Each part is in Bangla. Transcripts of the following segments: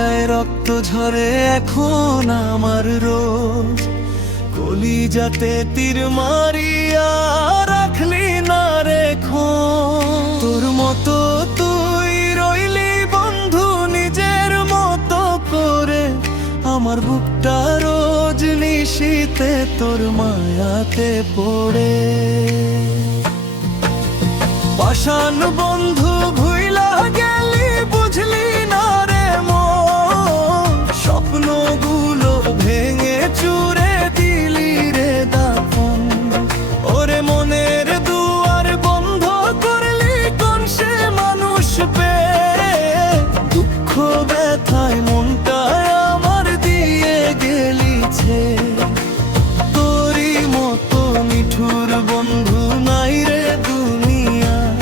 যায় রক্ত ঝরে এখন আমার রোজ, কলিজাতে তীর মারিয়া রাখলি না রেখো। তোর মতো তুই রইলি বন্ধু নিজের মতো করে, আমার বুকটা রোজ নিশীতে তোর মায়াতে পড়ে। পাষাণ বন্ধু ভুইলা গেলি বুঝলি না রে মন, স্বপ্নগুলো ভেঙে চুরে দিলি রে দাফন। ওরে মনের দুয়ার বন্ধ করলি কোন সে মানুষ পেয়ে, দুঃখ ব্যথায় মনটায় আমার দিয়ে গেলিছে। তোরই মতো নিঠুর বন্ধু নাই রে দুনিয়ায়,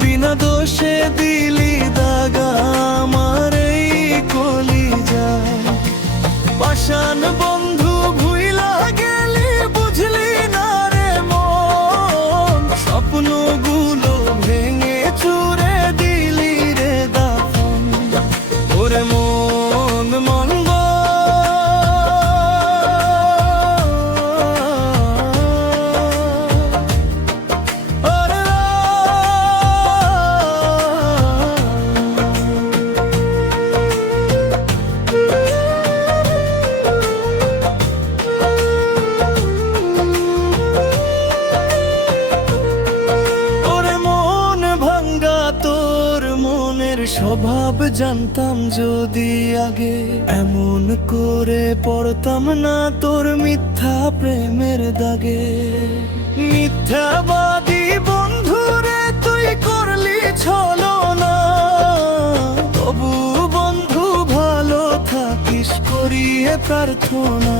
বিনা দোষে দিলি দাগা আমার এই কলিজায়। পাষাণ বন্ধু ভুইলা গেলি বুঝলি না রে মন, স্বপ্নগুলো ভেঙে চুরে দিলি রে দাফন। ওরে মন মঙ্গ স্বভাব জানতাম যদি আগে, এমন করে পড়তাম না তোর মিথ্যা প্রেমের দাগে। মিথ্যাবাদী বন্ধুরে তুই করলি ছলনা, তবু বন্ধু ভালো থাকিস করিয়ে প্রার্থনা।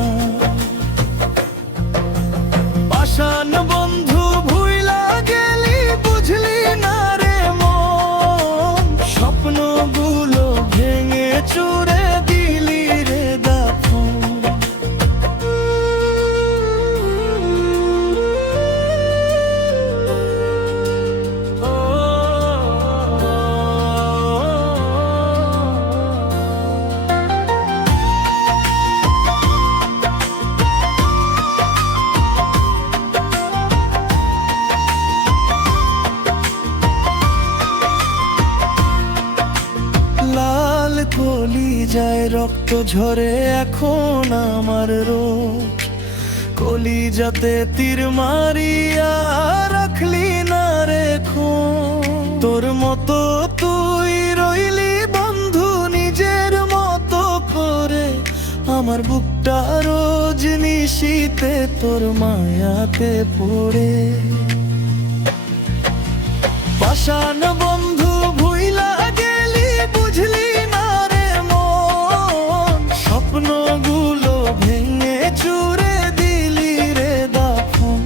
পাষাণ বন্ধু ভুইলা গেলি বুঝলি না রে মন, স্বপ্নগুলো ভেঙে চুরে দিলি রে দাফন। লাল কলিজায় রক্ত ঝরে এখন আমার রোজ, কলিজাতে তীর মারিয়া রাখলি না রেখো। তোর মতো তুই রইলি বন্ধু নিজের মতো করে, আমার বুকটা রোজ নিশীতে তোর মায়াতে পড়ে। পাষাণ বন্ধু ভুইলা গেলি বুঝলি না রে মন, স্বপ্নগুলো ভেঙে চুরে দিলি রে দাফন।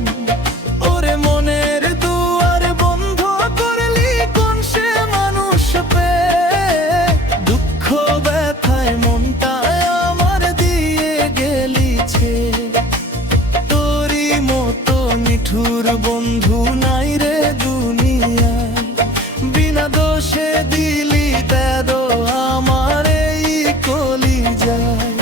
ওরে মনের দুয়ার বন্ধ করলি কোন সে মানুষ পেয়ে, দুঃখ ব্যথায় মনটায় আমার দিয়ে গেলিছে। তোরই মতো নিঠুর বন্ধু নাই রে দুনিয়ায়, বিনা দোষে দিলি তেদো আমার এই কলিজায়।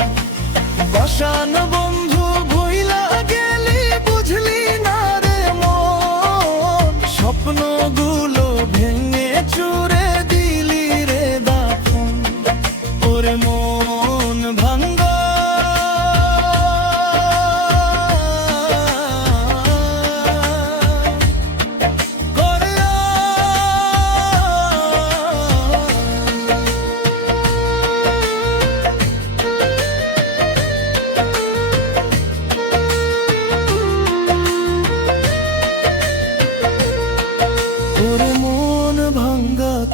পাষাণ বন্ধু ভুইলা গেলি বুঝলি না রে মন, স্বপ্নগুলো ভেঙে চুরে দিলি রে দাফন। ওরে মন ভাঙ্গা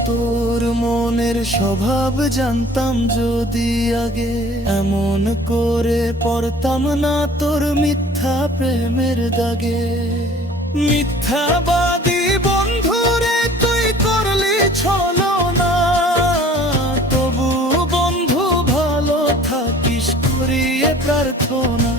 তোর মনের স্বভাব জানতাম যদি আগে, এমন করে পড়তাম না তোর মিথ্যা প্রেমের দাগে। মিথ্যাবাদী বন্ধুরে তুই করলি ছলনা, তবু বন্ধু ভালো থাকিস করিয়ে প্রার্থনা।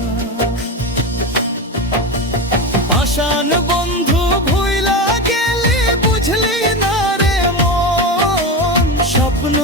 পাষাণ বন্ধু ভুইলা গেলি বুঝলি না রে মন, স্বপ্ন